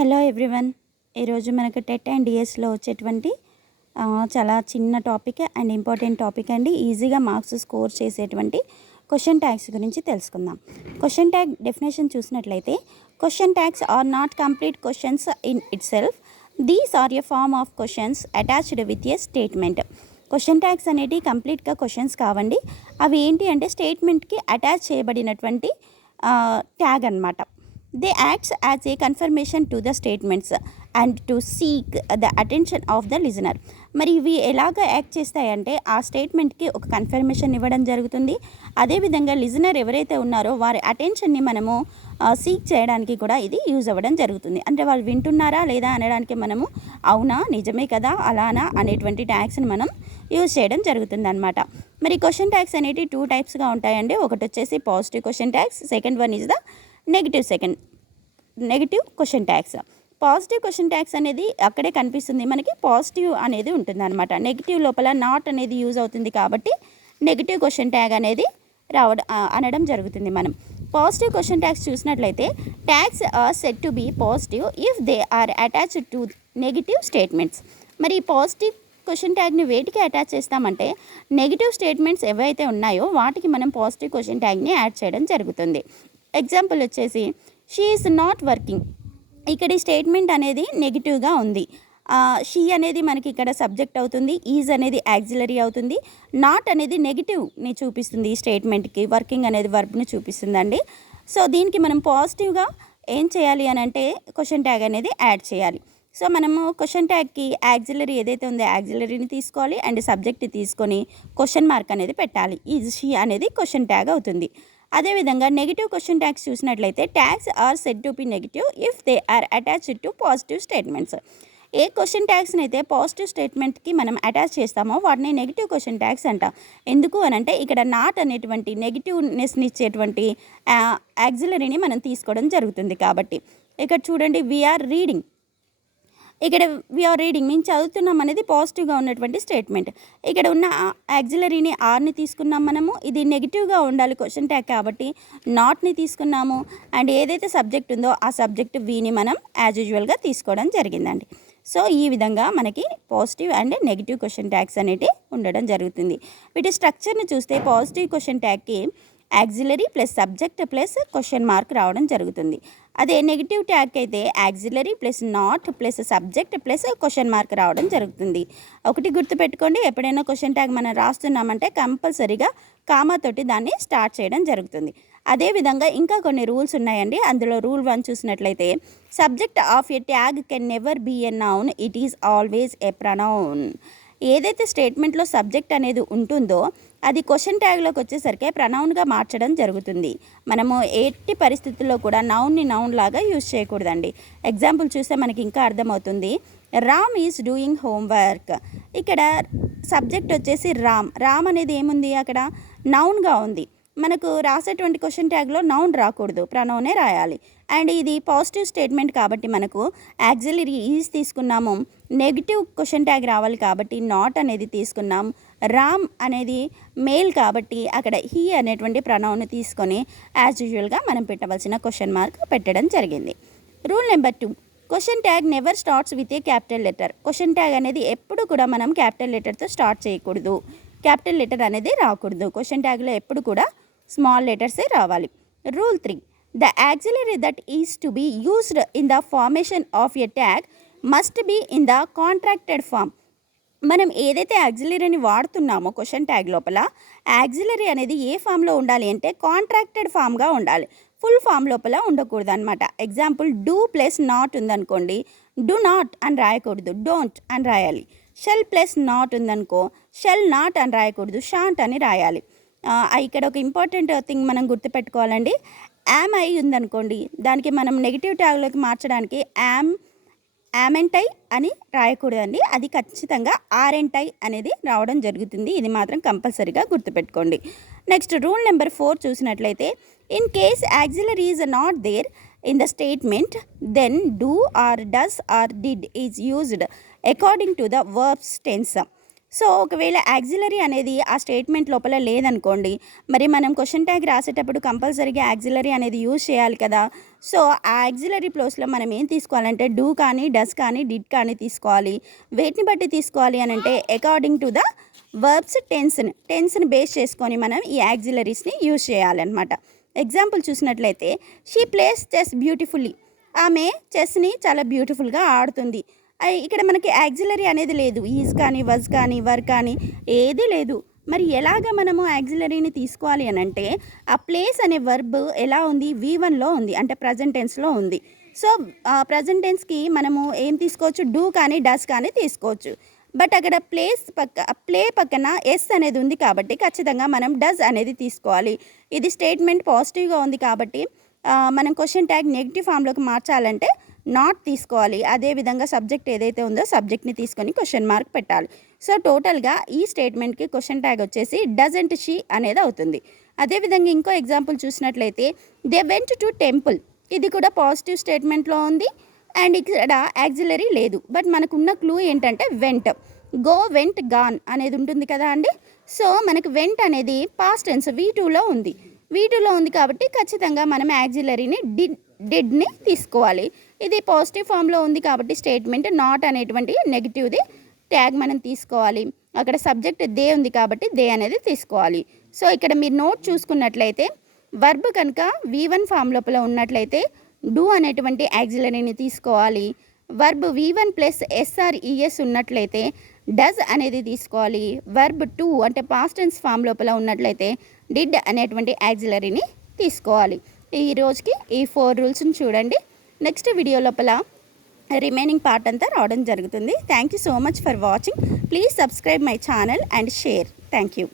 Hello everyone. ఈరోజు మనకు TET and డిఎస్లో వచ్చేటువంటి చాలా చిన్న టాపిక్ అండ్ ఇంపార్టెంట్ టాపిక్ అండి. ఈజీగా మార్క్స్ స్కోర్ చేసేటువంటి క్వశ్చన్ ట్యాగ్స్ గురించి తెలుసుకుందాం. క్వశ్చన్ ట్యాగ్ డెఫినేషన్ చూసినట్లయితే, question tags are not complete questions in itself. These are a form of questions attached with a statement. Question tags అనేవి కంప్లీట్గా questions కావండి. అవి ఏంటి అంటే స్టేట్మెంట్కి అటాచ్ చేయబడినటువంటి ట్యాగ్ అన్నమాట. They acts as a confirmation to the statements and to seek the attention of the listener. మరి ఇవి ఎలాగ యాక్ట్ చేస్తాయంటే ఆ స్టేట్మెంట్కి ఒక కన్ఫర్మేషన్ ఇవ్వడం జరుగుతుంది. అదేవిధంగా లిజనర్ ఎవరైతే ఉన్నారో వారి అటెన్షన్ని మనము సీక్ చేయడానికి కూడా ఇది యూజ్ అవ్వడం జరుగుతుంది. అంటే వాళ్ళు వింటున్నారా లేదా అనడానికి మనము అవునా, నిజమే కదా, అలానా అనేటువంటి ట్యాగ్స్ని మనం యూజ్ చేయడం జరుగుతుంది అనమాట. మరి క్వశ్చన్ ట్యాగ్స్ అనేవి 2 టైప్స్గా ఉంటాయండి. ఒకటి వచ్చేసి positive question tags, second one is the negative question tags. Positive question tags అనేది అక్కడే కనిపిస్తుంది మనకి, పాజిటివ్ అనేది ఉంటుంది అనమాట. నెగిటివ్ లోపల నాట్ అనేది యూజ్ అవుతుంది కాబట్టి నెగిటివ్ క్వశ్చన్ ట్యాగ్ అనేది అనడం జరుగుతుంది. మనం పాజిటివ్ క్వశ్చన్ ట్యాగ్స్ చూసినట్లయితే, tags are said to be positive if they are attached to negative statements. మరి పాజిటివ్ క్వశ్చన్ ట్యాగ్ని వేటికి అటాచ్ చేస్తామంటే నెగిటివ్ స్టేట్మెంట్స్ ఏవైతే ఉన్నాయో వాటికి మనం పాజిటివ్ క్వశ్చన్ ట్యాగ్ని యాడ్ చేయడం జరుగుతుంది. ఎగ్జాంపుల్ వచ్చేసి షీ ఈజ్ నాట్ వర్కింగ్. ఇక్కడ ఈ స్టేట్మెంట్ అనేది నెగిటివ్గా ఉంది. షీ అనేది మనకి ఇక్కడ సబ్జెక్ట్ అవుతుంది, ఈజ్ అనేది యాక్సిలరీ అవుతుంది, నాట్ అనేది నెగిటివ్ని చూపిస్తుంది ఈ స్టేట్మెంట్కి, వర్కింగ్ అనేది వర్బ్ని చూపిస్తుందండి. సో దీనికి మనం పాజిటివ్గా ఏం చేయాలి అని అంటే క్వశ్చన్ ట్యాగ్ అనేది యాడ్ చేయాలి. సో మనము క్వశ్చన్ ట్యాగ్కి యాక్సిలరీ ఏదైతే ఉందో యాక్సిలరీని తీసుకోవాలి అండ్ సబ్జెక్ట్ తీసుకొని క్వశ్చన్ మార్క్ అనేది పెట్టాలి. ఈజ్ షీ అనేది క్వశ్చన్ ట్యాగ్ అవుతుంది. అదేవిధంగా నెగిటివ్ క్వశ్చన్ ట్యాగ్స్ చూసినట్లయితే, tags are said to be negative if they are attached to positive statements. ఏ క్వశ్చన్ ట్యాగ్స్ని అయితే పాజిటివ్ స్టేట్మెంట్కి మనం అటాచ్ చేస్తామో వాటిని నెగిటివ్ క్వశ్చన్ ట్యాగ్స్ అంటాం. ఎందుకు అనంటే ఇక్కడ నాట్ అనేటువంటి నెగిటివ్నెస్ని ఇచ్చేటువంటి యాక్సిలరీని మనం తీసుకోవడం జరుగుతుంది కాబట్టి. ఇక్కడ చూడండి, వీఆర్ రీడింగ్. ఇక్కడ వీఆర్ రీడింగ్ మేము చదువుతున్నాం అనేది పాజిటివ్గా ఉన్నటువంటి స్టేట్మెంట్. ఇక్కడ ఉన్న యాక్సిలరీని ఆర్ని తీసుకున్నాం మనము, ఇది నెగిటివ్గా ఉండాలి క్వశ్చన్ ట్యాగ్ కాబట్టి నాట్ని తీసుకున్నాము. అండ్ ఏదైతే సబ్జెక్ట్ ఉందో ఆ సబ్జెక్ట్ వీని మనం యాజ్ యూజువల్గా తీసుకోవడం జరిగిందండి. సో ఈ విధంగా మనకి positive and negative question tags అనేవి ఉండడం జరుగుతుంది. వీటి స్ట్రక్చర్ని చూస్తే పాజిటివ్ క్వశ్చన్ ట్యాగ్కి auxiliary plus subject plus question mark రావడం జరుగుతుంది. అదే నెగిటివ్ ట్యాగ్ అయితే auxiliary plus not plus subject plus question mark రావడం జరుగుతుంది. ఒకటి గుర్తుపెట్టుకోండి, ఎప్పుడైనా క్వశ్చన్ ట్యాగ్ మనం రాస్తున్నామంటే కంపల్సరీగా కామాతోటి దాన్ని స్టార్ట్ చేయడం జరుగుతుంది. అదేవిధంగా ఇంకా కొన్ని రూల్స్ ఉన్నాయండి. అందులో రూల్ 1 చూసినట్లయితే, subject of a tag can never be a noun, it is always a pronoun. ఏదైతే స్టేట్మెంట్లో సబ్జెక్ట్ అనేది ఉంటుందో అది క్వశ్చన్ ట్యాగ్లోకి వచ్చేసరికి ప్రొనౌన్గా మార్చడం జరుగుతుంది. మనము ఎట్టి పరిస్థితుల్లో కూడా నౌన్ని నౌన్ లాగా యూజ్ చేయకూడదండి. ఎగ్జాంపుల్ చూస్తే మనకి ఇంకా అర్థమవుతుంది. Ram is doing homework. ఇక్కడ సబ్జెక్ట్ వచ్చేసి రామ్. రామ్ అనేది ఏముంది అక్కడ, నౌన్గా ఉంది. మనకు రాసేటువంటి క్వశ్చన్ ట్యాగ్లో నౌన్ రాకూడదు, ప్రొనౌనే రాయాలి. అండ్ ఇది పాజిటివ్ స్టేట్మెంట్ కాబట్టి మనకు యాక్సిలరీ ఈజ్ తీసుకున్నాము, నెగిటివ్ క్వశ్చన్ ట్యాగ్ రావాలి కాబట్టి నాట్ అనేది తీసుకున్నాము, రామ్ అనేది మేల్ కాబట్టి అక్కడ హీ అనేటువంటి ప్రొనౌన్ తీసుకొని యాజ్ యూజువల్గా మనం పెట్టవలసిన క్వశ్చన్ మార్క్ పెట్టడం జరిగింది. Rule number 2, question tag never starts with a capital letter. Question tag అనేది ఎప్పుడు కూడా మనం క్యాపిటల్ లెటర్తో స్టార్ట్ చేయకూడదు, క్యాపిటల్ లెటర్ అనేది రాకూడదు. క్వశ్చన్ ట్యాగ్లో ఎప్పుడు కూడా స్మాల్ లెటర్సే రావాలి. Rule 3, the auxiliary that is to be used in the formation of a tag must be in the contracted form. మనం ఏదైతే యాక్సిలరీని వాడుతున్నామో క్వశ్చన్ ట్యాగ్ లోపల యాక్సిలరీ అనేది ఏ ఫామ్లో ఉండాలి అంటే కాంట్రాక్టెడ్ ఫామ్గా ఉండాలి, ఫుల్ ఫామ్ లోపల ఉండకూడదు అనమాట. ఎగ్జాంపుల్ డూ ప్లస్ నాట్ ఉందనుకోండి, డూ నాట్ అని రాయకూడదు, డోంట్ అని రాయాలి. షెల్ ప్లస్ నాట్ ఉందనుకో, షెల్ నాట్ అని రాయకూడదు, షాంట్ అని రాయాలి. ఇక్కడ ఒక ఇంపార్టెంట్ థింగ్ మనం గుర్తుపెట్టుకోవాలండి. యామ్ ఐ ఉందనుకోండి, దానికి మనం నెగిటివ్ ట్యాగ్లోకి మార్చడానికి యామెంటై అని రాయకూడదండి, అది ఖచ్చితంగా ఆరెంటై అనేది రావడం జరుగుతుంది. ఇది మాత్రం కంపల్సరీగా గుర్తుపెట్టుకోండి. నెక్స్ట్ రూల్ నెంబర్ 4 చూసినట్లయితే, in case auxiliary is not there in the statement then do or does or did is used according to the verbs tense. So ఒకవేళ యాక్సిలరీ అనేది ఆ స్టేట్మెంట్ లోపల లేదనుకోండి, మరి మనం క్వశ్చన్ ట్యాగ్ రాసేటప్పుడు కంపల్సరీగా యాక్సిలరీ అనేది యూజ్ చేయాలి కదా. సో ఆ యాక్సిలరీ ప్లేస్లో మనం ఏం తీసుకోవాలంటే డూ కానీ, డస్ కానీ, డిడ్ కానీ తీసుకోవాలి. వేటిని బట్టి తీసుకోవాలి అని అంటే అకార్డింగ్ టు ద వర్బ్స్ టెన్స్ని బేస్ చేసుకొని మనం ఈ యాక్సిలరీస్ని యూజ్ చేయాలన్నమాట. ఎగ్జాంపుల్ చూసినట్లయితే షీ ప్లేస్ చెస్ బ్యూటిఫుల్లీ, ఆమె చెస్ని చాలా బ్యూటిఫుల్గా ఆడుతుంది. ఇక్కడ మనకి యాక్సిలరీ అనేది లేదు, ఈజ్ కానీ, వజ్ కానీ, వర్ కానీ ఏదీ లేదు. మరి ఎలాగ మనము యాక్సిలరీని తీసుకోవాలి అని అంటే ఆ ప్లేస్ అనే వర్బ్ ఎలా ఉంది, V1లో ఉంది, అంటే ప్రజెంట్ టెన్స్లో ఉంది. సో ప్రజెంట్ టెన్స్కి మనము ఏం తీసుకోవచ్చు, డూ కానీ, డస్ కానీ తీసుకోవచ్చు. బట్ అక్కడ ప్లే పక్కన ఎస్ అనేది ఉంది కాబట్టి ఖచ్చితంగా మనం డస్ అనేది తీసుకోవాలి. ఇది స్టేట్మెంట్ పాజిటివ్గా ఉంది కాబట్టి మనం క్వశ్చన్ ట్యాగ్ నెగిటివ్ ఫామ్లోకి మార్చాలంటే నాట్ తీసుకోవాలి. అదేవిధంగా సబ్జెక్ట్ ఏదైతే ఉందో సబ్జెక్ట్ని తీసుకొని క్వశ్చన్ మార్క్ పెట్టాలి. సో టోటల్గా ఈ స్టేట్మెంట్కి క్వశ్చన్ ట్యాగ్ వచ్చేసి డజంట్ షీ అనేది అవుతుంది. అదేవిధంగా ఇంకో ఎగ్జాంపుల్ చూసినట్లయితే దే వెంట్ టు టెంపుల్, ఇది కూడా పాజిటివ్ స్టేట్మెంట్లో ఉంది అండ్ ఇక్కడ యాక్సిలరీ లేదు. బట్ మనకున్న క్లూ ఏంటంటే వెంట్, గో, వెంట్, గాన్ అనేది ఉంటుంది కదా అండి. సో మనకు వెంట్ అనేది పాస్ట్ టెన్స్ V2లో ఉంది కాబట్టి ఖచ్చితంగా మనం యాక్సిలరీని డిడ్ని తీసుకోవాలి. ఇది పాజిటివ్ ఫామ్లో ఉంది కాబట్టి స్టేట్మెంట్ నాట్ అనేటువంటి నెగిటివ్ది ట్యాగ్ మనం తీసుకోవాలి. అక్కడ సబ్జెక్ట్ దే ఉంది కాబట్టి దే అనేది తీసుకోవాలి. సో ఇక్కడ మీరు నోట్ చూసుకున్నట్లయితే వర్బ్ కనుక V1 ఫామ్ లోపల ఉన్నట్లయితే డూ అనేటువంటి యాక్సిలరీని తీసుకోవాలి. వర్బ్ V1 ప్లస్ SRES ఉన్నట్లయితే డస్ అనేది తీసుకోవాలి. వర్బ్ 2 అంటే పాస్ట్ టెన్స్ ఫామ్ లోపల ఉన్నట్లయితే డిడ్ అనేటువంటి యాక్సిలరీని తీసుకోవాలి. ఈ రోజుకి ఈ 4 రూల్స్ని చూడండి. నెక్స్ట్ వీడియో లోపల రిమైనింగ్ పార్ట్ అంతా రావడం జరుగుతుంది. Thank you so much for watching. Please subscribe my channel and share. Thank you.